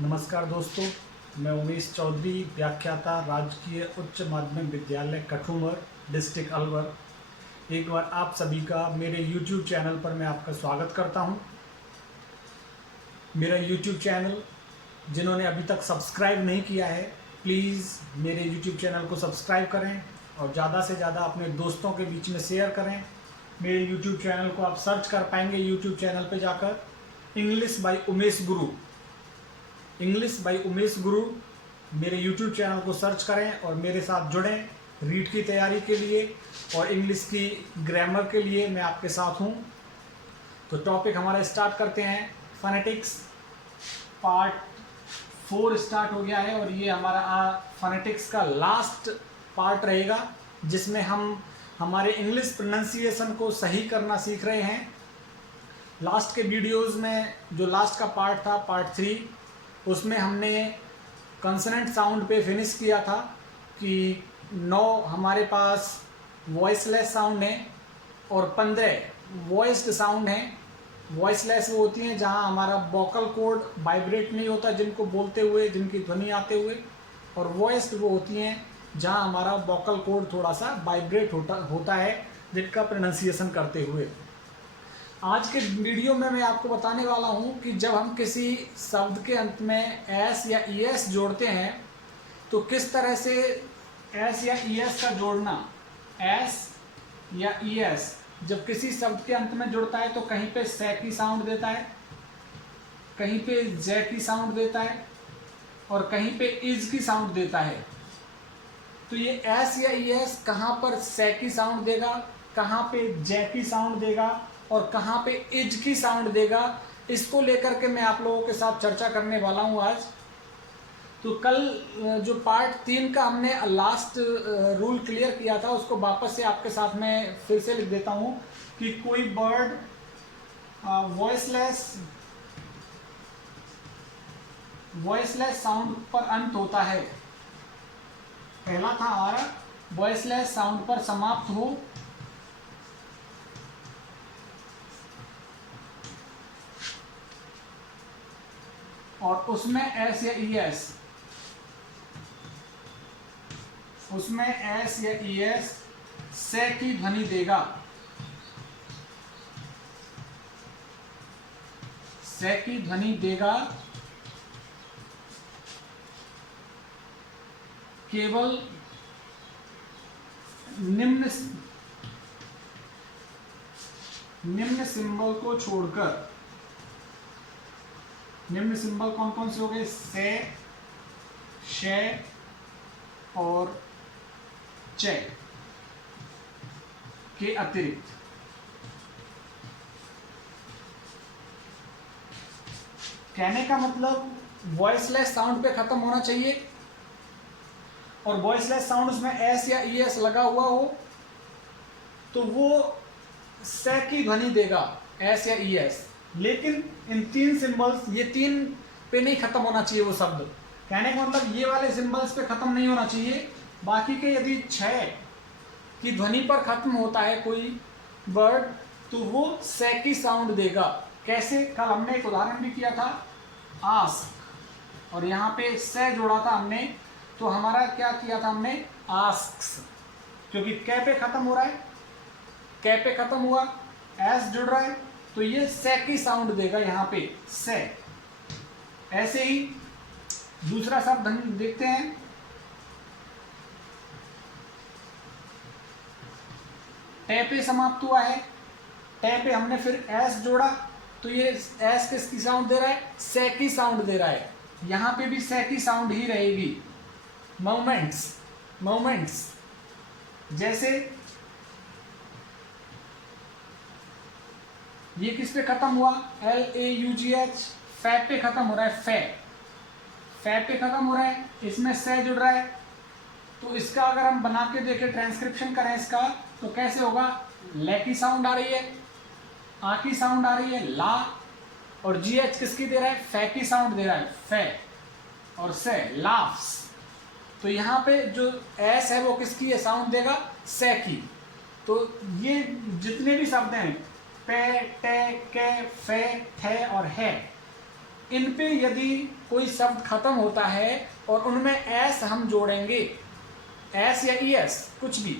नमस्कार दोस्तों, मैं उमेश चौधरी, व्याख्याता, राजकीय उच्च माध्यमिक विद्यालय कठुमर, डिस्ट्रिक्ट अलवर। एक बार आप सभी का मेरे YouTube चैनल पर मैं आपका स्वागत करता हूं। मेरा YouTube चैनल जिन्होंने अभी तक सब्सक्राइब नहीं किया है, प्लीज़ मेरे YouTube चैनल को सब्सक्राइब करें और ज़्यादा से ज़्यादा अपने दोस्तों के बीच में शेयर करें। मेरे YouTube चैनल को आप सर्च कर पाएंगे YouTube चैनल पे जाकर, English by Umesh Guru. English by Umesh गुरु मेरे YouTube चैनल को सर्च करें और मेरे साथ जुड़ें रीड की तैयारी के लिए और इंग्लिश की ग्रामर के लिए मैं आपके साथ हूं। तो टॉपिक हमारा स्टार्ट करते हैं। फोनेटिक्स पार्ट 4 स्टार्ट हो गया है और ये हमारा फोनेटिक्स का लास्ट पार्ट रहेगा, जिसमें हम हमारे इंग्लिश प्रोनाउंसिएशन को सही करना सीख रहे हैं। लास्ट के वीडियोस में जो लास्ट का पार्ट था, पार्ट 3, उसमें हमने कंसोनेंट साउंड पे फिनिश किया था कि 9 हमारे पास वॉइसलेस साउंड है और 15 वॉइस्ड साउंड हैं। वॉइसलेस वो होती हैं जहां हमारा वोकल कॉर्ड वाइब्रेट नहीं होता, जिनको बोलते हुए जिनकी ध्वनि आते हुए, और वॉइस्ड वो होती हैं जहां हमारा वोकल कॉर्ड थोड़ा सा वाइब्रेट होता है, जिनका प्रोनाउंसिएशन करते हुए। आज के वीडियो में मैं आपको बताने वाला हूं कि जब हम किसी शब्द के अंत में एस या ईएस जोड़ते हैं तो किस तरह से एस या ईएस का जोड़ना, एस या ईएस जब किसी शब्द के अंत में जुड़ता है तो कहीं पे से की साउंड देता है, कहीं पे जे की साउंड देता है और कहीं पे इज की साउंड देता है। तो ये एस या ईएस कहाँ पर से की साउंड देगा, कहाँ पे जे की साउंड देगा और कहाँ पे इज की साउंड देगा, इसको लेकर के मैं आप लोगों के साथ चर्चा करने वाला हूँ आज। तो कल जो पार्ट 3 का हमने लास्ट रूल क्लियर किया था, उसको वापस से आपके साथ में फिर से लिख देता हूँ कि कोई वर्ड वॉइसलेस साउंड पर अंत होता है। पहला था हमारा वॉइसलेस साउंड पर समाप्त हो, और उसमें एस या ईएस, उसमें एस या ईएस से की ध्वनि देगा, से की ध्वनि देगा केवल निम्न सिंबल को छोड़कर। निम्न सिंबल कौन कौन से हो गए? से, शे और चे के अतिरिक्त। कहने का मतलब वॉइसलेस साउंड पे खत्म होना चाहिए और वॉइसलेस साउंड उसमें एस या ईएस लगा हुआ हो तो वो से की ध्वनि देगा, एस या ईएस। लेकिन इन 3 सिंबल्स, ये 3 पे नहीं खत्म होना चाहिए वो शब्द। कहने का मतलब ये वाले सिंबल्स पे खत्म नहीं होना चाहिए। बाकी के यदि 6 की ध्वनि पर खत्म होता है कोई वर्ड तो वो से की साउंड देगा। कैसे? कल हमने एक उदाहरण भी किया था, आस्क, और यहाँ पे से जोड़ा था हमने, तो हमारा क्या किया था हमने? आस्क्स, क्योंकि कै पे खत्म हो रहा है, कै पे खत्म हुआ, एस जुड़ रहा है, तो ये से की साउंड देगा यहाँ पे, से। ऐसे ही दूसरा शब्द देखते हैं, टे पे समाप्त हुआ है, टे पे हमने फिर एस जोड़ा तो ये एस किसकी साउंड दे रहा है? से की साउंड दे रहा है। यहाँ पे भी से की साउंड ही रहेगी। मोमेंट्स जैसे ये किस पे खत्म हुआ? LAUGH, फै पे खत्म हो रहा है, फै पे खत्म हो रहा है, इसमें से जुड़ रहा है। तो इसका अगर हम बना के देखें, ट्रांसक्रिप्शन करें इसका, तो कैसे होगा? ले की साउंड आ रही है, आ की साउंड आ रही है, ला, और GH किसकी दे रहा है? फै की साउंड दे रहा है, फै, और से, लाफ्स। तो यहाँ पे जो एस है वो किसकी है? साउंड देगा से की। तो ये जितने भी शब्द हैं पे, टे, के, फे, थे और है, इन पे यदि कोई शब्द खत्म होता है और उनमें एस हम जोड़ेंगे, एस या ई एस कुछ भी,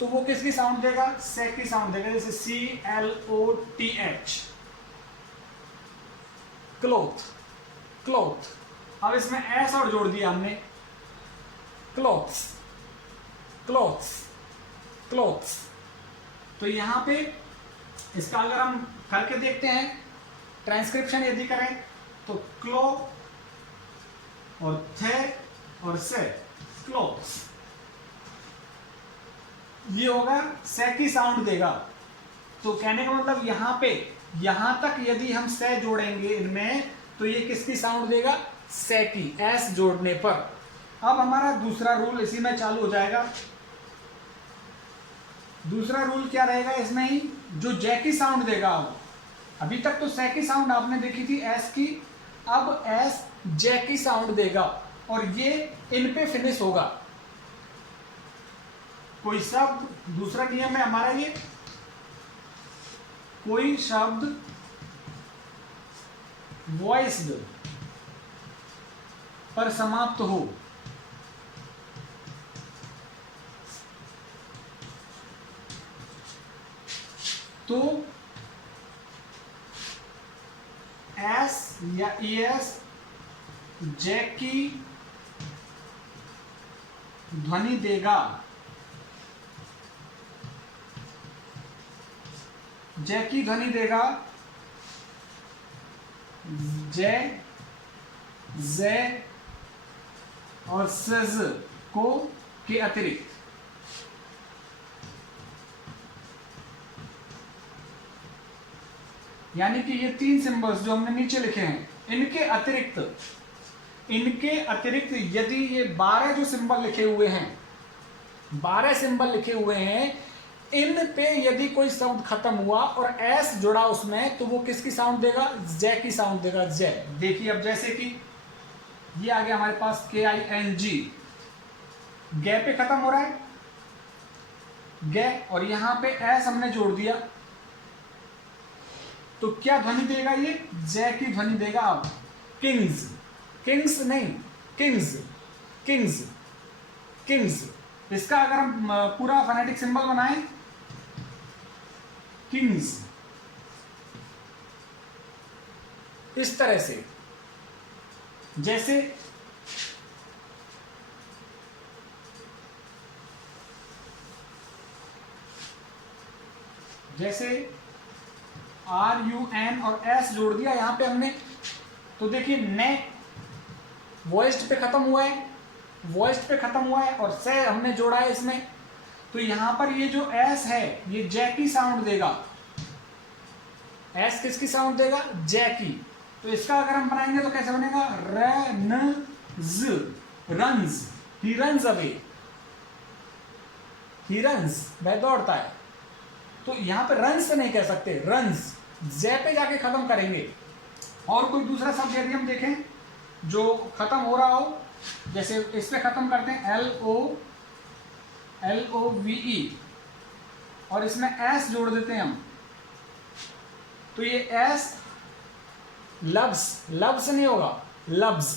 तो वो किसकी साउंड देगा? से की साउंड देगा। जैसे CLOTH, क्लोथ, क्लोथ। अब इसमें एस और जोड़ दिया हमने, क्लोथ्स, क्लोथ्स, क्लोथ्स। तो यहां पे इसका अगर हम करके देखते हैं, ट्रांसक्रिप्शन यदि करें तो क्लो और थे और से, क्लोथ्स, ये होगा, से की साउंड देगा। तो कहने का मतलब यहां पे, यहां तक यदि हम से जोड़ेंगे इनमें, तो ये किसकी साउंड देगा? से की, एस जोड़ने पर। अब हमारा दूसरा रूल इसी में चालू हो जाएगा। दूसरा रूल क्या रहेगा इसमें ही? जो जे की साउंड देगा, अब अभी तक तो से की साउंड आपने देखी थी एस की, अब एस जे की साउंड देगा और ये इन पे फिनिश होगा। कोई शब्द, दूसरा नियम है हमारा ये, कोई शब्द वॉइस्ड पर समाप्त हो तो एस या ई एस जे की ध्वनि देगा, जे की ध्वनि देगा, जे, जे और सज को के अतिरिक्त। यानी कि ये तीन सिंबल्स जो हमने नीचे लिखे हैं, इनके अतिरिक्त यदि ये 12 जो सिंबल लिखे हुए हैं, 12 सिंबल लिखे हुए हैं, इन पे यदि कोई शब्द खत्म हुआ और एस जुड़ा उसमें, तो वो किसकी साउंड देगा? जे की साउंड देगा, जे। देखिए अब जैसे कि ये आ गया हमारे पास KING, गे पे खत्म हो रहा है, गे, और यहां पे एस हमने जोड़ दिया, तो क्या ध्वनि देगा? ये जे की ध्वनि देगा। अब किंग्स, किंग्स नहीं, किंग्स, किंग्स, किंग्स। इसका अगर हम पूरा फोनेटिक सिंबल बनाएं, किंग्स, इस तरह से। जैसे जैसे RUN और S जोड़ दिया यहां पे हमने, तो देखिए ने वॉइस्ड पे खत्म हुआ है, वॉइस्ड पे खत्म हुआ है और से हमने जोड़ा है इसमें, तो यहां पर ये जो S है ये जे की साउंड देगा। S किसकी साउंड देगा? जे की। तो इसका अगर हम बनाएंगे तो कैसे बनेगा? रनज, runs, he runs away, he runs, वह दौड़ता है। तो यहां पर रन्स नहीं कह सकते, रन्स, जे पे जाके खत्म करेंगे। और कोई दूसरा शब्द यदि हम देखें जो खत्म हो रहा हो, जैसे इस पे खत्म करते हैं LOVE और इसमें S जोड़ देते हैं हम, तो ये S लव्स, लव्स नहीं होगा, loves,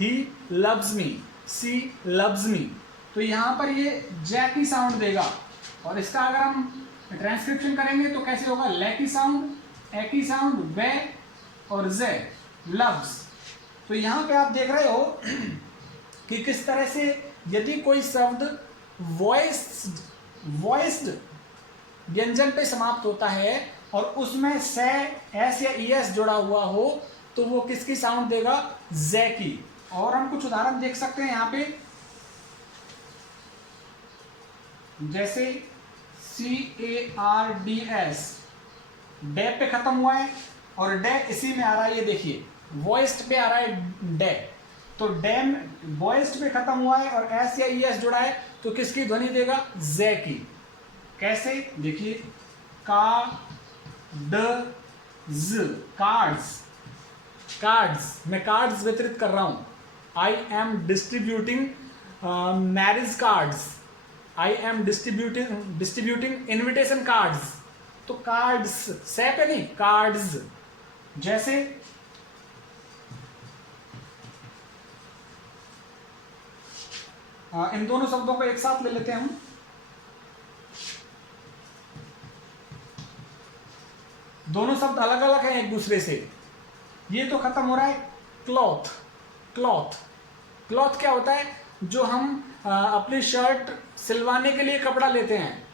he loves me, she loves me. तो यहां पर ये जे की साउंड देगा और इसका अगर हम ट्रांसक्रिप्शन करेंगे तो कैसे होगा? ले की साउंड, ए की साउंड, वे और जे, लव्स। तो यहां पे आप देख रहे हो कि किस तरह से यदि कोई शब्द वॉइस्ड व्यंजन पे समाप्त होता है और उसमें से, एस या ई एस जुड़ा हुआ हो, तो वो किसकी साउंड देगा? जे की। और हम कुछ उदाहरण देख सकते हैं यहां पे, जैसे CARDS, डे पे खत्म हुआ है और डे इसी में आ रहा है, ये देखिए वॉइस्ड पे आ रहा है डे, तो डे वॉइस्ड पे खत्म हुआ है और एस या ई एस जुड़ा है, तो किसकी ध्वनि देगा? जे की। कैसे? देखिए कार्ड्स, कार्ड्स, मैं कार्ड्स वितरित कर रहा हूं, I am distributing marriage cards, I am distributing invitation cards. तो कार्ड्स, से पे नहीं, कार्ड्स। जैसे इन दोनों शब्दों को एक साथ ले लेते हैं हम। दोनों शब्द अलग अलग हैं एक दूसरे से। ये तो खत्म हो रहा है क्लॉथ। क्लॉथ क्लॉथ क्या होता है? जो हम अपनी शर्ट सिलवाने के लिए कपड़ा लेते हैं,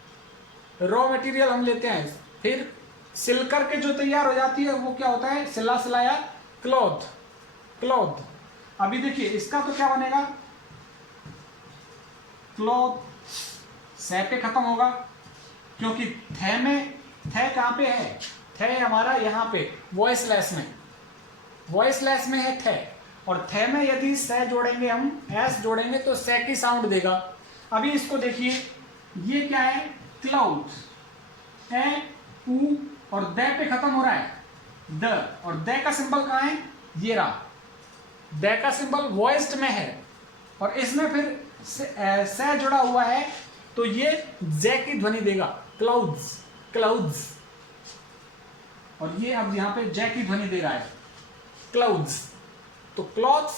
रॉ मटेरियल हम लेते हैं, फिर सिल करके जो तैयार हो जाती है वो क्या होता है? सिला सिलाया क्लॉथ। क्लॉथ। अभी देखिए इसका तो क्या बनेगा? क्लॉथ। से पे खत्म होगा क्योंकि थे में, थे कहां पे है? थे हमारा यहां पे वॉइसलेस में, वॉइसलेस में है थे। और थे में यदि से जोड़ेंगे हम, एस जोड़ेंगे तो से की साउंड देगा। अभी इसको देखिए, ये क्या है? क्लाउड। ए उ और द पे खत्म हो रहा है द, और द का सिंबल कहां है? ये रहा। द का सिंबल वॉइस्ड में है और इसमें फिर से जुड़ा हुआ है तो ये जे की ध्वनि देगा, क्लाउड्स। क्लाउड्स। और ये अब यहां पे जे की ध्वनि दे रहा है, क्लाउड्स। तो क्लॉथ्स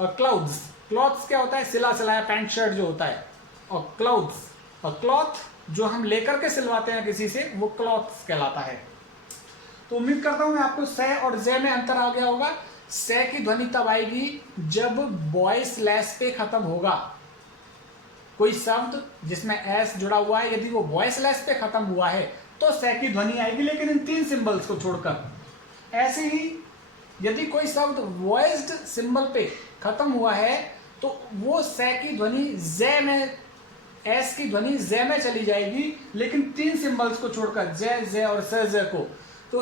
और क्लाउड्स। क्लॉथ्स क्या होता है? सिला सिलाया पैंट शर्ट जो होता है। और क्लाउड्स और क्लॉथ जो हम लेकर के सिलवाते हैं किसी से, वो क्लॉथ्स कहलाता है। तो उम्मीद करता हूं मैं आपको से और जे में अंतर आ गया होगा। से की ध्वनि तब आएगी जब वॉइस लेस पे खत्म होगा। कोई शब्द जिसमें एस जुड़ा हुआ है, यदि वो वॉइस लेस पे खत्म हुआ है तो से की ध्वनि आएगी, लेकिन इन 3 सिंबल्स को छोड़कर। ऐसे ही यदि कोई शब्द वॉइस्ड सिंबल पे खत्म हुआ है तो वो से की ध्वनि जे में, एस की ध्वनि जे में चली जाएगी, लेकिन 3 सिंबल्स को छोड़कर, जे, जे और से, जे को। तो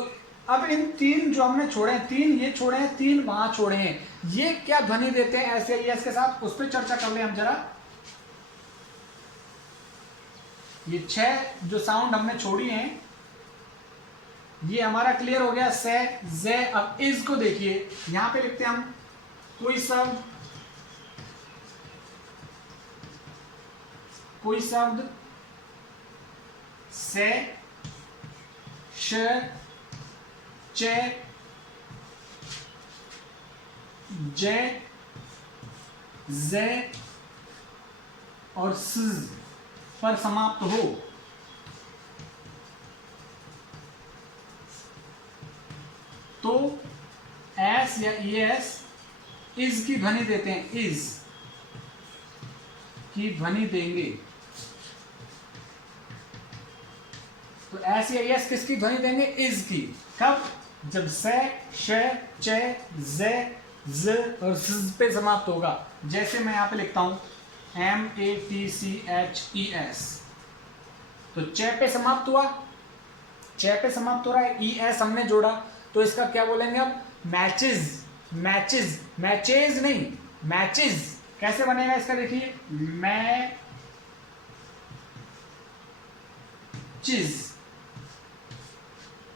अब इन 3 जो हमने छोड़े हैं, 3 ये छोड़े हैं, 3 वहां छोड़े हैं, ये क्या ध्वनि देते हैं ऐसे एस के साथ, उस पर चर्चा कर ले हम जरा। ये 6 जो साउंड हमने छोड़ी हैं, ये हमारा क्लियर हो गया, से, जे। अब इस को देखिए, यहां पे लिखते हैं हम कोई शब्द, कोई शब्द से, श, चे, जे, जे और स पर समाप्त हो तो एस या ईएस इज की ध्वनि देते हैं, इज की ध्वनि देंगे। तो एस या ईएस किसकी ध्वनि देंगे? इज की। कब? जब से, श, चे, जे, ज और ज पे समाप्त होगा। जैसे मैं यहां पे लिखता हूं MATCHES, तो चे पे समाप्त हुआ, चे पे समाप्त हो रहा है, ES हमने जोड़ा, तो इसका क्या बोलेंगे अब? मैचेज। मैचेज, मैचेज नहीं, मैचेज। कैसे बनेगा इसका देखिए, मैचेज,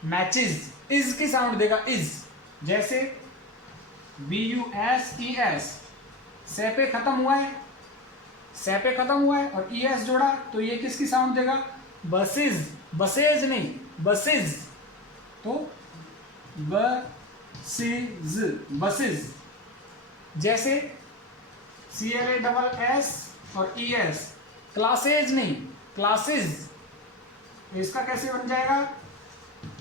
मैचेज। इज की साउंड देगा, इज। जैसे BUSES, से पे खत्म हुआ है, से पे खत्म हुआ है और ES जोड़ा, तो ये किसकी साउंड देगा? बसेज। बसेज नहीं, बसेज। तो बसेज, बसेज। जैसे CLASS और ES, क्लासेज नहीं, क्लासेज। इसका कैसे बन जाएगा?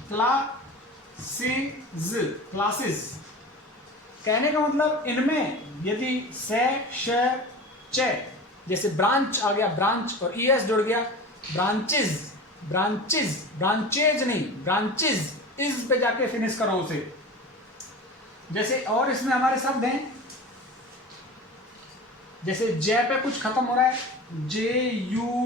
Classes, classes. कहने का मतलब इनमें यदि से, श, चे, जैसे ब्रांच आ गया, ब्रांच और ES जुड़ गया, ब्रांचेज, ब्रांचेज, ब्रांचेज नहीं, ब्रांचेज। इस पे जाके फिनिश करो उसे। जैसे और इसमें हमारे शब्द हैं, जैसे जे पे कुछ खत्म हो रहा है, JUDGES,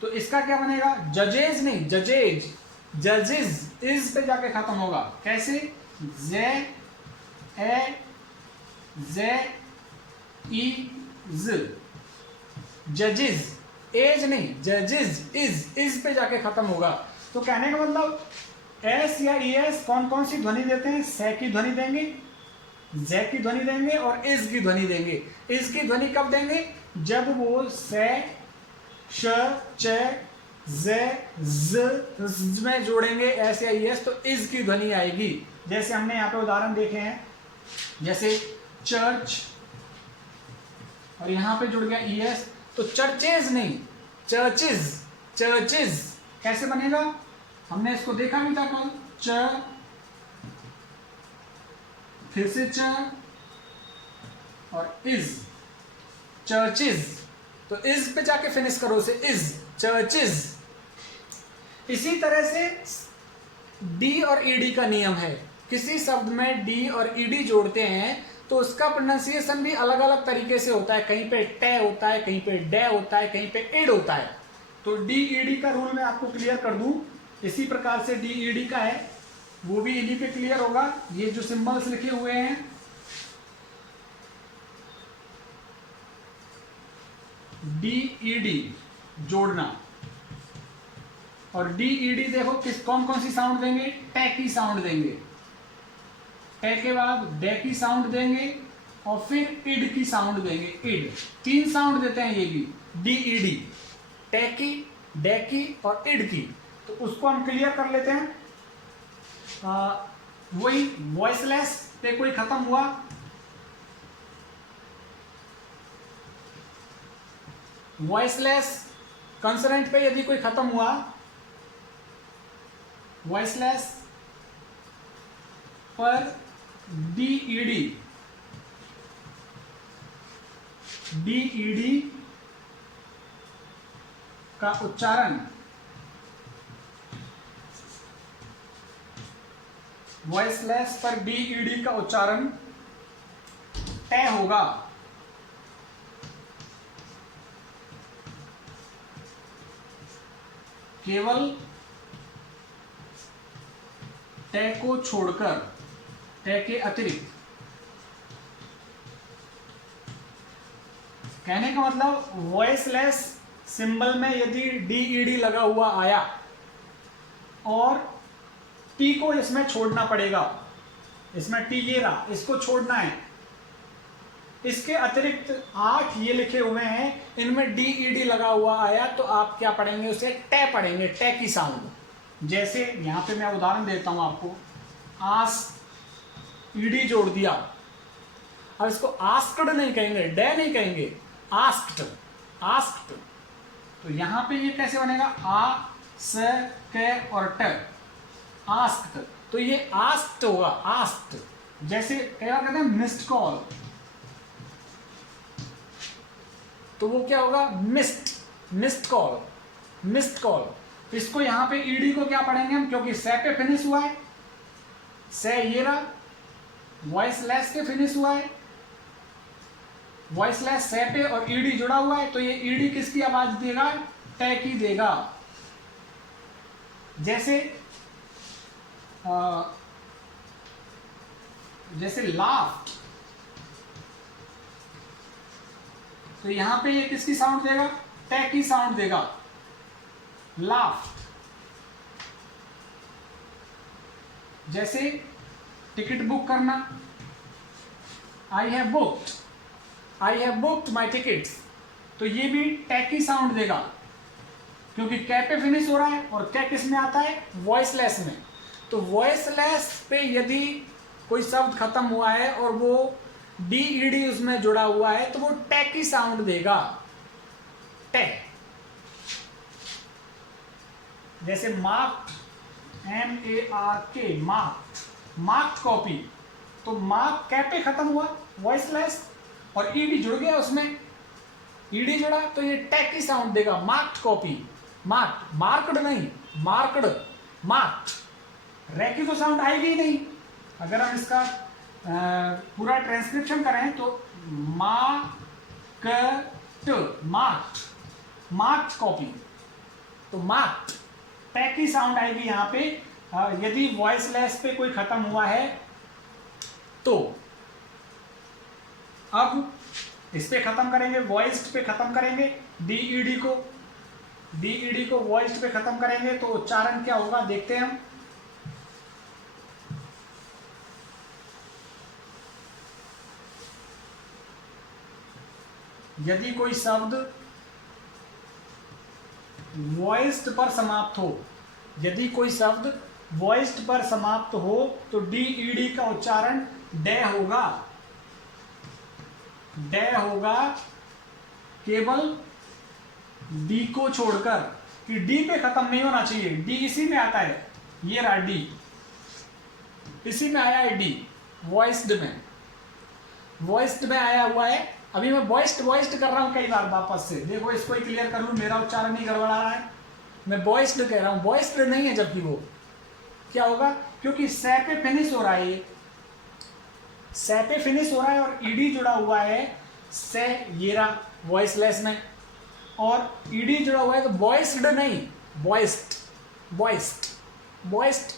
तो इसका क्या बनेगा? जजेज नहीं, जजेज, जजेज। इस पे जाके खत्म होगा। कैसे? जे, ए, जे, ई, ज, जजेज। एज नहीं, जजेज, इज पे जाके खत्म होगा। तो कहने का मतलब एस या ईएस कौन कौन सी ध्वनि देते हैं? से की ध्वनि देंगे, जे की ध्वनि देंगे और इज की ध्वनि देंगे। इज की ध्वनि कब देंगे? जब वो से, श, चे, जे, ज में जोड़ेंगे एस या ईएस, तो इज की ध्वनि आएगी। जैसे हमने यहाँ पे उदाहरण देखे हैं, जैसे चर्च, और यहां पे जुड़ गया ES, तो चर्चेज नहीं, चर्चेज, चर्चेज कैसे बनेगा, हमने इसको देखा भी था कल, च फिर से च और इज, चर्चेज, तो इज पे जाके फिनिश करो उसे, इज, चर्चेज। इसी तरह से डी और ईडी का नियम है, किसी शब्द में डी और ईडी जोड़ते हैं तो उसका प्रोनाउंसिएशन भी अलग अलग तरीके से होता है, कहीं पे टे होता है, कहीं पे डे होता है, कहीं पे इड होता है। तो डी ईडी का रूल मैं आपको क्लियर कर दूं, इसी प्रकार से डी ईडी का है, वो भी इन्हीं पे क्लियर होगा। ये जो सिंबल्स लिखे हुए हैं, डी ईडी जोड़ना, और डी ईडी देखो किस कौन कौन सी साउंड देंगे, टे की साउंड देंगे, टे के बाद डे की साउंड देंगे, और फिर इड की साउंड देंगे, इड, 3 साउंड देते हैं ये भी, डी ईडी, टे की, डे की और इड की। तो उसको हम क्लियर कर लेते हैं। वही वॉइसलेस पे कोई खत्म हुआ, वॉइसलेस कंसोनेंट पे यदि कोई खत्म हुआ, वॉइसलेस पर डी ईडी का उच्चारण, वॉइसलेस पर डी ईडी का उच्चारण टे होगा। केवल टे को छोड़कर, टे के अतिरिक्त। कहने का मतलब वॉइसलेस सिंबल में यदि डी ईडी लगा हुआ आया और टी को इसमें छोड़ना पड़ेगा, इसमें टी ये रहा, इसको छोड़ना है, इसके अतिरिक्त 8 ये लिखे हुए हैं, इनमें डी ईडी लगा हुआ आया तो आप क्या पढ़ेंगे, उसे टे पढ़ेंगे, टे की साउंड। जैसे यहां पे मैं उदाहरण देता हूं आपको, आस, ईडी जोड़ दिया, अब इसको आस्क्ड नहीं कहेंगे, डे नहीं कहेंगे, आस्क्ड, आस्क्ड। तो यहां पे ये कैसे बनेगा, आ, स, के और ट, आस्क्ड। तो ये आस्क्ड होगा, आस्क्ड। जैसे क्या कहते हैं मिस्ड कॉल, तो वो क्या होगा, missed, missed call, missed call. इसको यहां पे ईडी को क्या पढ़ेंगे हम, क्योंकि से पे फिनिश हुआ है, से ये रहा, वॉइसलेस पे फिनिश हुआ है, वॉइसलेस से पे और ईडी जुड़ा हुआ है, तो ये ईडी किसकी आवाज देगा, टे की देगा। जैसे जैसे लाफ्ट, तो यहां पे ये किसकी साउंड देगा, टे की साउंड देगा, लाफ्ट। जैसे टिकट बुक करना, I have booked, I have booked my tickets, तो ये भी टे की साउंड देगा, क्योंकि कै पे फिनिश हो रहा है, और कै किस में आता है, वॉइसलेस में। तो वॉइसलेस पे यदि कोई शब्द खत्म हुआ है और वो डी ईडी उसमें जुड़ा हुआ है तो वो टे की साउंड देगा, टे। जैसे marked, MARK, marked, marked copy, तो मार्क कै पे खत्म हुआ, वॉइसलेस, और ईडी जुड़ गया उसमें, ईडी जुड़ा तो ये टे की साउंड देगा, मार्क्ड कॉपी, मार्क्ड, मार्क्ड नहीं, मार्क्ड, मार्क्ड। रे की तो साउंड आएगी ही नहीं। अगर हम इसका पूरा ट्रांसक्रिप्शन करें तो मार्क्ड, मार्क्ड, मार्क्ड कॉपी, तो मार्क्ड, टे की साउंड आएगी यहां पे यदि वॉइसलेस पे कोई खत्म हुआ है तो। अब इस पे खत्म करेंगे, वॉइस्ड पे खत्म करेंगे, डीईडी को वॉइस्ड पे खत्म करेंगे तो उच्चारण क्या होगा देखते हैं हम। यदि कोई शब्द वॉइस्ड पर समाप्त हो, यदि कोई शब्द वॉइस्ड पर समाप्त हो तो डी ईडी का उच्चारण डे होगा। डे होगा केवल डी को छोड़कर, कि डी पे खत्म नहीं होना चाहिए, डी इसी में आता है, ये रहा डी, इसी में आया है डी, वॉइस्ड में, वॉइस्ड में आया हुआ है। अभी मैं वॉइस्ड कर रहा हूं कई बार, वापस से देखो इसको ही क्लियर कर लूं, मेरा उच्चारण नहीं गड़बड़ा रहा है, मैं वॉइस्ड कह रहा हूं, वॉइस्ड नहीं है, जबकि वो क्या होगा, क्योंकि से पे फिनिश हो रहा है, ये से पे फिनिश हो रहा है और ईडी जुड़ा हुआ है से, ये रहा वॉइसलेस में, और ईडी जुड़ा हुआ है तो वॉइस्ड नहीं, voiced, voiced, voiced,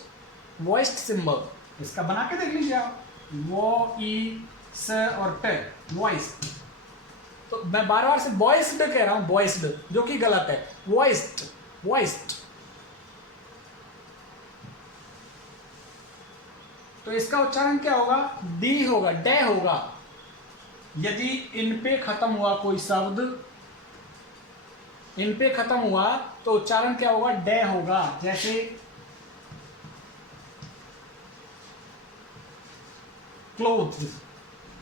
voiced symbol इसका बना के देख लीजिए आप, वो ई स और ट, वॉइस्ड। तो मैं बार बार से वॉइस्ड कह रहा हूं, वॉइस्ड, जो कि गलत है, वॉइस्ड, वॉइस्ड। तो इसका उच्चारण क्या होगा, डी होगा, डे होगा। यदि इन पे खत्म हुआ कोई शब्द, इन पे खत्म हुआ तो उच्चारण क्या होगा, डे होगा। जैसे क्लोथ्ड,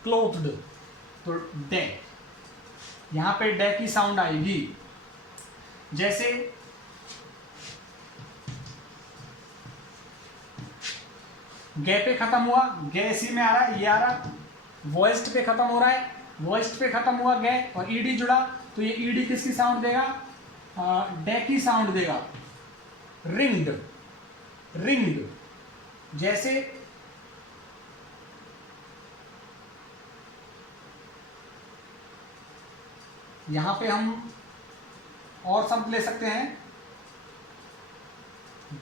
क्लोथ्ड, तो डे, यहां पे डे की साउंड आएगी। जैसे गे पे खत्म हुआ, गे इसी में आ रहा है, ये आ रहा, वॉइस्ड पे खत्म हो रहा है, वॉइस्ड पे खत्म हुआ गे, और ईडी जुड़ा, तो ये ईडी किसकी साउंड देगा, डे की साउंड देगा। रिंग्ड, रिंग्ड, जैसे यहां पे हम और शब्द ले सकते हैं,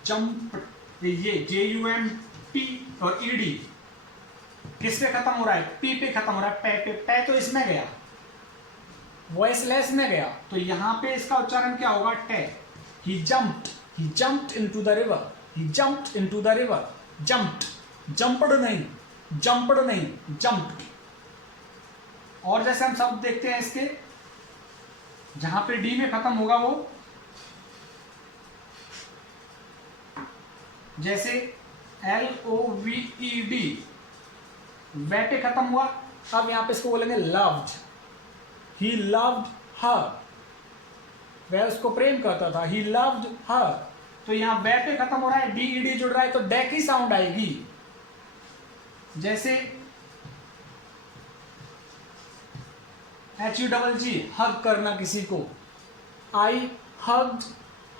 जंप, ये JUMP और ईडी किस पे खत्म हो रहा है, पी पे खत्म हो रहा है, पे पे, पे तो इसमें गया, वॉइसलेस में गया, तो यहां पे इसका उच्चारण क्या होगा, टे। He jumped into the river, he jumped into the river, jumped, jumped नहीं, जंप्ड नहीं, जंप्ड। और जैसे हम शब्द देखते हैं इसके, जहां पे डी में खत्म होगा वो, जैसे LOVED, वे पे खत्म हुआ, अब यहां पे इसको बोलेंगे लव्ड, ही लव्ड हर, वह उसको प्रेम करता था, ही लव्ड हर, तो यहां वे पे खत्म हो रहा है, DED जुड़ रहा है, तो डे की साउंड आएगी। जैसे HUGG, हग करना किसी को, आई हग्ड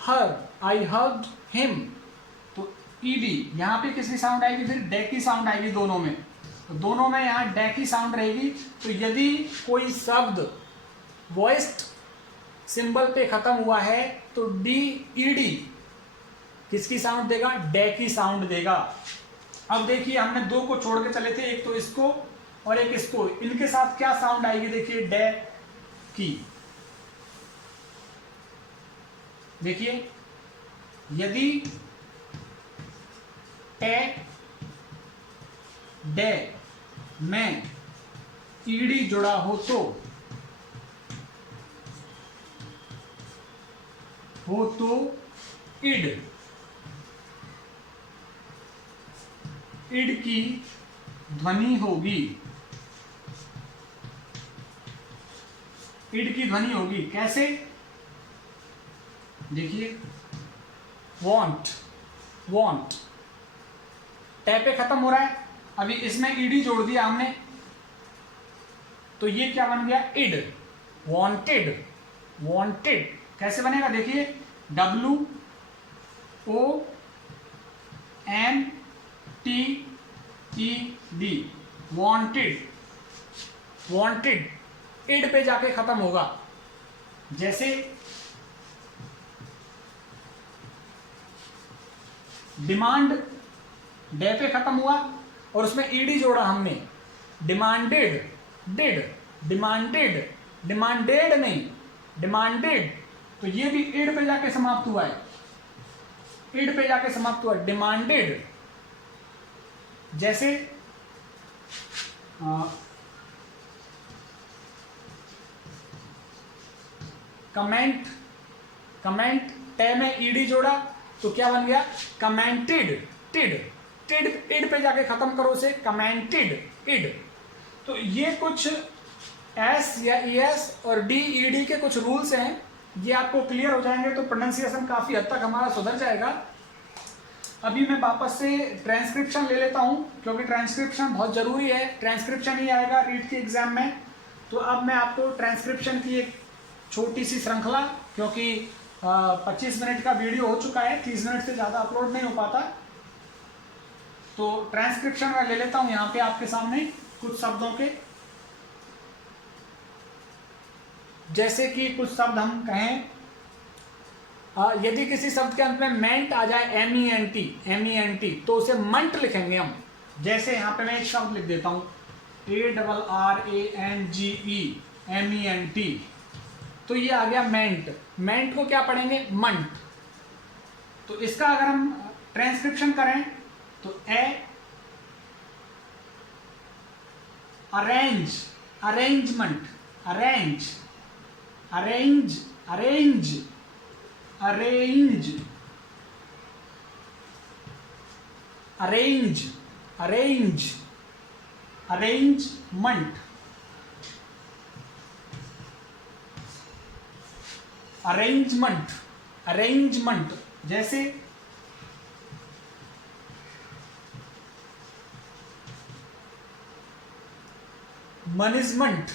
हर, आई हग्ड हिम, तो ईडी यहां पे किसकी साउंड आएगी, फिर डे की साउंड आएगी दोनों में, तो दोनों में यहां डे की साउंड रहेगी। तो यदि कोई शब्द वॉइस्ड सिंबल पे खत्म हुआ है तो DED किसकी साउंड देगा, डे की साउंड देगा। अब देखिए हमने दो को छोड़ के चले थे, एक तो इसको और एक इसको, इनके साथ क्या साउंड आएगी, देखिए डे की। देखिए यदि टे डे में ईडी जुड़ा हो तो इड, इड की ध्वनि होगी, इड की ध्वनि होगी। कैसे, देखिए वॉन्ट, वॉन्ट, टे पे खत्म हो रहा है, अभी इसमें ईडी जोड़ दिया हमने, तो ये क्या बन गया, इड, वॉन्टेड, वॉन्टेड। कैसे बनेगा, देखिए WONTED, वॉन्टेड, वॉन्टेड, इड पे जाके खत्म होगा। जैसे डिमांड, डे पे खत्म हुआ और उसमें ईडी जोड़ा हमने, डिमांडेड, डिड, डिमांडेड, डिमांडेड नहीं, डिमांडेड, तो ये भी इड पे जाके समाप्त हुआ है, इड पे जाके समाप्त हुआ, डिमांडेड। जैसे कमेंट, कमेंट, टे में ईडी जोड़ा तो क्या बन गया, कमेंटेड, टिड, टिड, इड पे जाके खत्म करो उसे, कमेंटेड, इड। तो ये कुछ एस या ई एस और डी ई डी के कुछ रूल्स हैं, ये आपको क्लियर हो जाएंगे तो प्रोनाउंसिएशन काफ़ी हद तक हमारा सुधर जाएगा। अभी मैं वापस से ट्रांसक्रिप्शन ले लेता हूँ, क्योंकि ट्रांसक्रिप्शन बहुत ज़रूरी है, ट्रांसक्रिप्शन ही आएगा रीड के एग्जाम में। तो अब मैं आपको ट्रांसक्रिप्शन की एक छोटी सी श्रृंखला, क्योंकि 25 मिनट का वीडियो हो चुका है, 30 मिनट से ज़्यादा अपलोड नहीं हो पाता, तो ट्रांसक्रिप्शन मैं ले लेता हूँ यहाँ पे आपके सामने कुछ शब्दों के। जैसे कि कुछ शब्द हम कहें, यदि किसी शब्द के अंत में मेंट आ जाए, MENT, तो उसे मंट लिखेंगे हम। जैसे यहाँ पे मैं एक शब्द लिख देता हूँ ARRANGE, MENT, तो ये आ गया मेंट। मेंट को क्या पढ़ेंगे? मंट। तो इसका अगर हम ट्रांसक्रिप्शन करें तो अरेंजमेंट, अरेंजमेंट। जैसे मैनेजमेंट,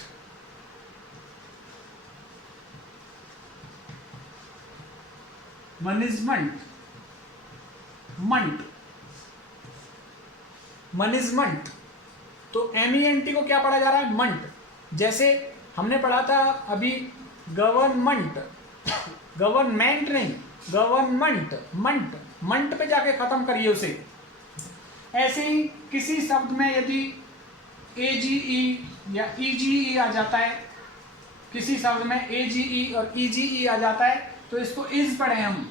तो MENT को क्या पढ़ा जा रहा है? मंट। जैसे हमने पढ़ा था अभी गवर्नमेंट नहीं, गवर्नमेंट, मंट पे जाके खत्म करिए उसे। ऐसे ही किसी शब्द में यदि AGE या EGE आ जाता है, किसी शब्द में AGE और EGE आ जाता है तो इसको इज पढ़े हम।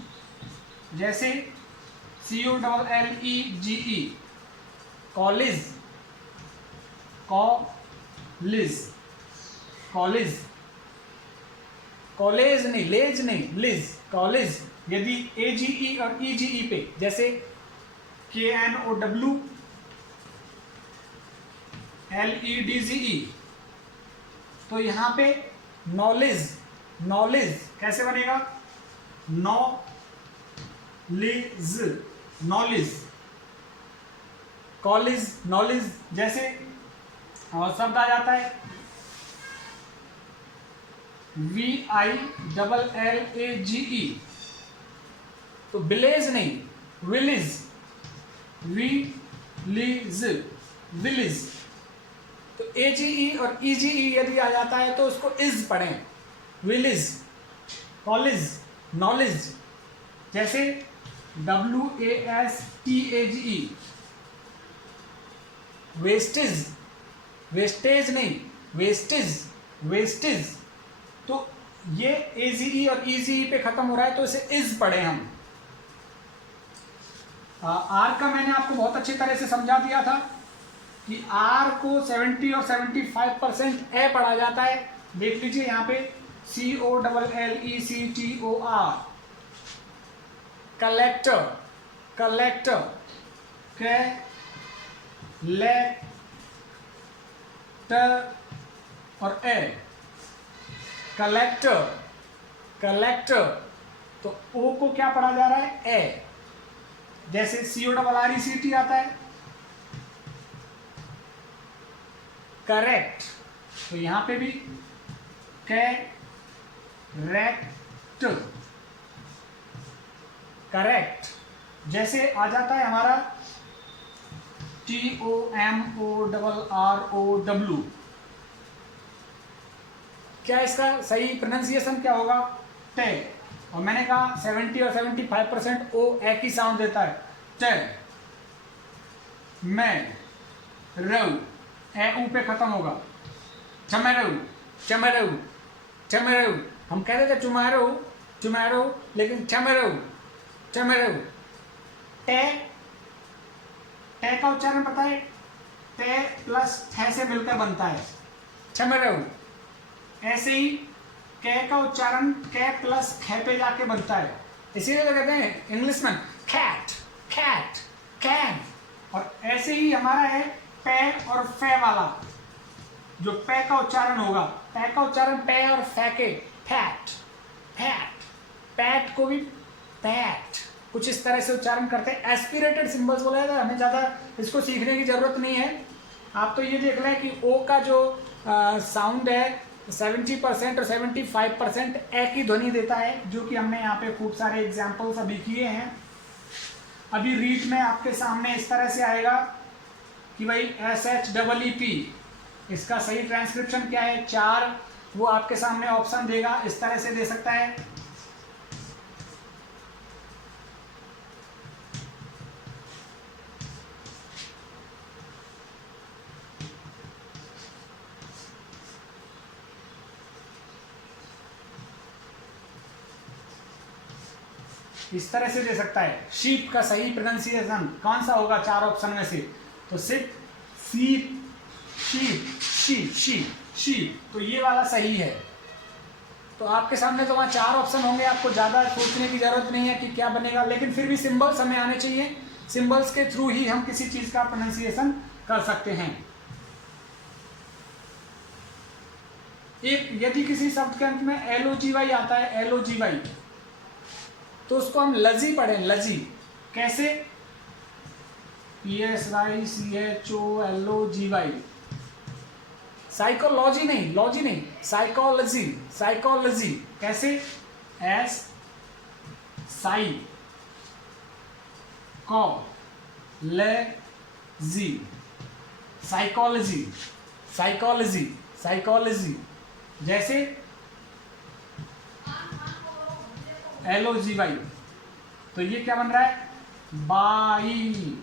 जैसे COLLEGE, कॉलेज, कॉलेज नहीं, लेज नहीं, लिज, कॉलेज। यदि AGE और EGE पे, जैसे KNOWLEDGE, तो यहाँ पे नॉलेज कैसे बनेगा? Knowledge, college, knowledge. जैसे और शब्द आ जाता है VILLAGE, तो विलेज नहीं, विलेज। तो AGE और EGE यदि आ जाता है तो उसको इज पढ़ें, विलेज, कॉलेज, नॉलेज। जैसे WASTAGE, वेस्टेज नहीं, वेस्टेज। तो ये AGE और EGE पे खत्म हो रहा है तो इसे इज पढ़े हम। आर का मैंने आपको बहुत अच्छी तरह से समझा दिया था कि आर को 70 और 75% ए पढ़ा जाता है। देख लीजिए यहाँ पे COLLECTOR, कलेक्टर, और ए, कलेक्टर। तो ओ को क्या पढ़ा जा रहा है? ए। जैसे CORRECT आता है, करेक्ट, तो यहां पे भी करेक्ट। जैसे आ जाता है हमारा TOMORROW, क्या इसका सही प्रोनाउंसिएशन क्या होगा? टे। और मैंने कहा 70 और 75% ओ एक ही साउंड देता है, टे। मैं रऊ, ए ऊ पे खत्म होगा, चमरऊ। हम कहते थे चुमारो, लेकिन चमरऊ। टे का उच्चारण पता है? टे प्लस थे से मिलकर बनता है, चमरऊ। ऐसे ही कै का उच्चारण कै प्लस खे पे जाके बनता है, इसीलिए तो कहते हैं इंग्लिश में कैट, कैन। और ऐसे ही हमारा है पे और फे वाला, जो पे का उच्चारण होगा, पे का उच्चारण पे और फैके, फैट, फैट, पैट को भी पैट, कुछ इस तरह से उच्चारण करते हैं। एस्पिरेटेड सिंबल्स बोला जाता है, हमें ज़्यादा इसको सीखने की जरूरत नहीं है। आप तो ये देख लें कि ओ का जो साउंड है 70% और 75% ए की ध्वनि देता है, जो कि हमने यहाँ पे खूब सारे एग्जाम्पल्स अभी किए हैं। अभी रीड में आपके सामने इस तरह से आएगा कि भाई SHEEP, इसका सही ट्रांसक्रिप्शन क्या है, 4, वो आपके सामने ऑप्शन देगा, इस तरह से दे सकता है। इस तरह से दे सकता है। शीप का सही प्रोनाउंसिएशन कौन सा होगा 4 ऑप्शन में से, तो सिर्फ सीप, शीप, शीप, शीप, शीप, तो ये वाला सही है। तो आपके सामने तो वहाँ 4 ऑप्शन होंगे, आपको ज़्यादा सोचने की जरूरत नहीं है कि क्या बनेगा, लेकिन फिर भी सिंबल्स हमें आने चाहिए। सिंबल्स के थ्रू ही हम किसी चीज़ का प्रोनाउंसिएशन कर सकते हैं। एक यदि किसी शब्द के अंत में LOGY आता है, LOGY, तो उसको हम लजी पढ़ें, लजी। कैसे? PSYCHOLOGY, साइकोलॉजी नहीं, लॉजी नहीं, साइकोलॉजी, साइकोलॉजी। कैसे? S साई को ले जी, साइकोलॉजी, साइकोलॉजी, साइकोलॉजी। जैसे LOGY, तो ये क्या बन रहा है? By,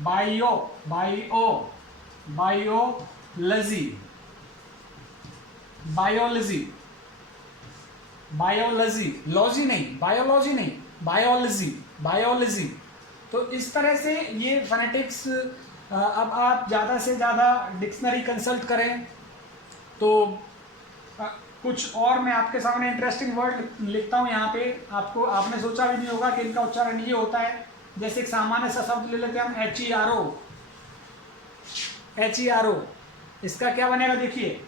bio, bio, biology, biology, biology, logy नहीं, बायोलॉजी नहीं, बायोलॉजी, बायोलॉजी। तो इस तरह से ये फोनेटिक्स, अब आप ज़्यादा से ज़्यादा डिक्शनरी कंसल्ट करें तो कुछ और मैं आपके सामने इंटरेस्टिंग वर्ड लिखता हूँ यहाँ पे, आपको, आपने सोचा भी नहीं होगा कि इनका उच्चारण ये होता है। जैसे एक सामान्य सा शब्द ले लेते हैं हम, HERO, HERO, इसका क्या बनेगा देखिए,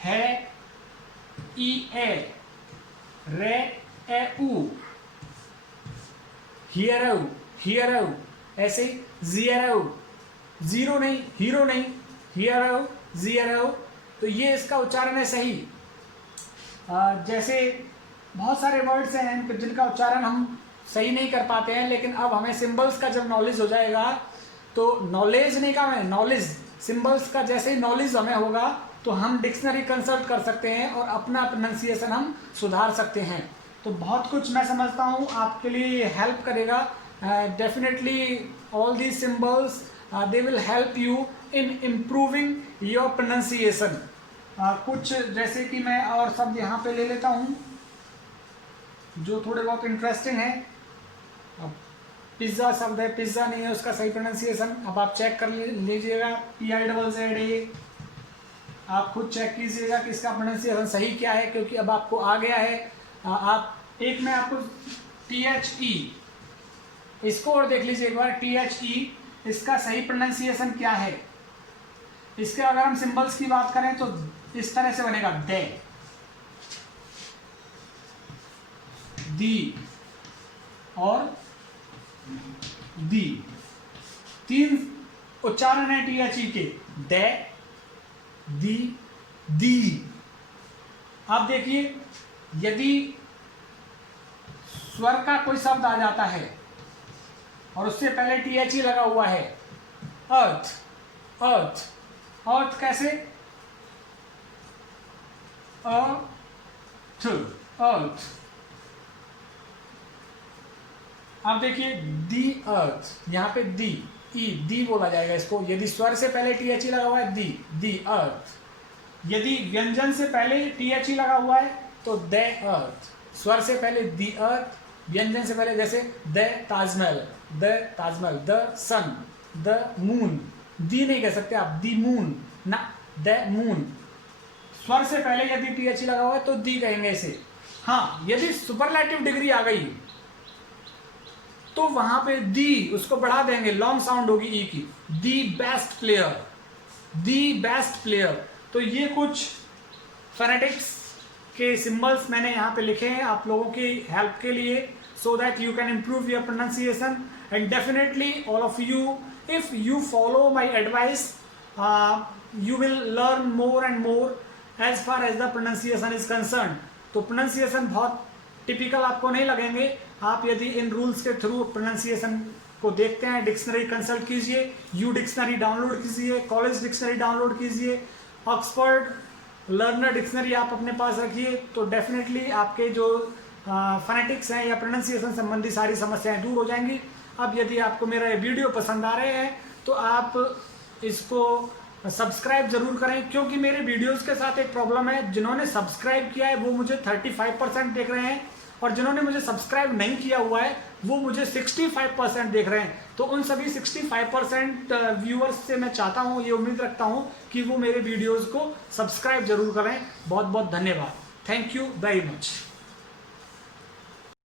है EA, रे ए उ, हियरो, हियरो, ऐसे जीरो, जीरो नहीं, हीरो नहीं, हियरो, जीरो, तो ये इसका उच्चारण है सही। जैसे बहुत सारे वर्ड्स हैं जिनका उच्चारण हम सही नहीं कर पाते हैं, लेकिन अब हमें सिंबल्स का जब नॉलेज हो जाएगा, तो नॉलेज नहीं का मैं नॉलेज, सिंबल्स का जैसे ही नॉलेज हमें होगा तो हम डिक्शनरी कंसल्ट कर सकते हैं और अपना प्रोनाउंसिएशन हम सुधार सकते हैं। तो बहुत कुछ मैं समझता हूँ आपके लिए हेल्प करेगा। Definitely all these symbols they will help you in improving your pronunciation. कुछ जैसे कि मैं और शब्द यहाँ पे ले लेता हूँ जो थोड़े बहुत इंटरेस्टिंग है। अब पिज़्ज़ा शब्द है, पिज़्ज़ा नहीं है उसका सही प्रोनाउंसिएशन, अब आप चेक कर लीजिएगा, PIZZA, आप खुद चेक कीजिएगा कि इसका प्रोनाउंसिएशन सही क्या है, क्योंकि अब आपको आ गया है। आप एक में आपको THE, इसको और देख लीजिए एक बार, THE, इसका सही प्रोनाउंसिएशन क्या है। इसके अगर हम सिंबल्स की बात करें तो इस तरह से बनेगा, दे, दी और दी, 3 उच्चारण है THE के, दे, दी, दी। आप देखिए, यदि स्वर का कोई शब्द आ जाता है और उससे पहले THE लगा हुआ है, अर्थ, अर्थ, अर्थ कैसे, अर्थ, अर्थ। आप देखिए, दी अर्थ, यहाँ पे दी, दी बोला जाएगा इसको। यदि स्वर से पहले THE लगा हुआ है, दी, दी अर्थ। यदि व्यंजन से पहले THE लगा हुआ है तो दे अर्थ, स्वर से पहले दी अर्थ, व्यंजन से पहले जैसे the Taj Mahal, the Taj Mahal, the sun, the moon, the नहीं कह सकते आप, दी मून ना, द मून। स्वर से पहले यदि THE लगा हुआ है तो दी कहेंगे इसे। हाँ, यदि सुपरलैटिव डिग्री आ गई तो वहां पे दी, उसको बढ़ा देंगे, लॉन्ग साउंड होगी ई की, the best player, the best player. तो ये कुछ फोनेटिक्स के सिंबल्स मैंने यहाँ पे लिखे हैं आप लोगों की हेल्प के लिए, so that you can improve your pronunciation. And definitely all of you, if you follow my advice, you will learn more and more as far as the pronunciation is concerned. तो pronunciation बहुत typical आपको नहीं लगेंगे आप यदि इन rules के through pronunciation को देखते हैं। डिक्शनरी कंसल्ट कीजिए, यू डिक्शनरी डाउनलोड कीजिए, कॉलेज डिक्शनरी डाउनलोड कीजिए, ऑक्सफोर्ड लर्नर डिक्शनरी आप अपने पास रखिए, तो डेफिनेटली आपके जो फोनेटिक्स हैं या प्रोनाउंसिएशन संबंधी सारी समस्याएं दूर हो जाएंगी। अब यदि आपको मेरा ये वीडियो पसंद आ रहे हैं तो आप इसको सब्सक्राइब जरूर करें, क्योंकि मेरे वीडियोस के साथ एक प्रॉब्लम है, जिन्होंने सब्सक्राइब किया है वो मुझे 35% देख रहे हैं और जिन्होंने मुझे सब्सक्राइब नहीं किया हुआ है वो मुझे 65% देख रहे हैं। तो उन सभी 65% व्यूअर्स से मैं चाहता हूँ, ये उम्मीद रखता हूँ कि वो मेरे वीडियोज़ को सब्सक्राइब जरूर करें। बहुत बहुत धन्यवाद। Thank you very much.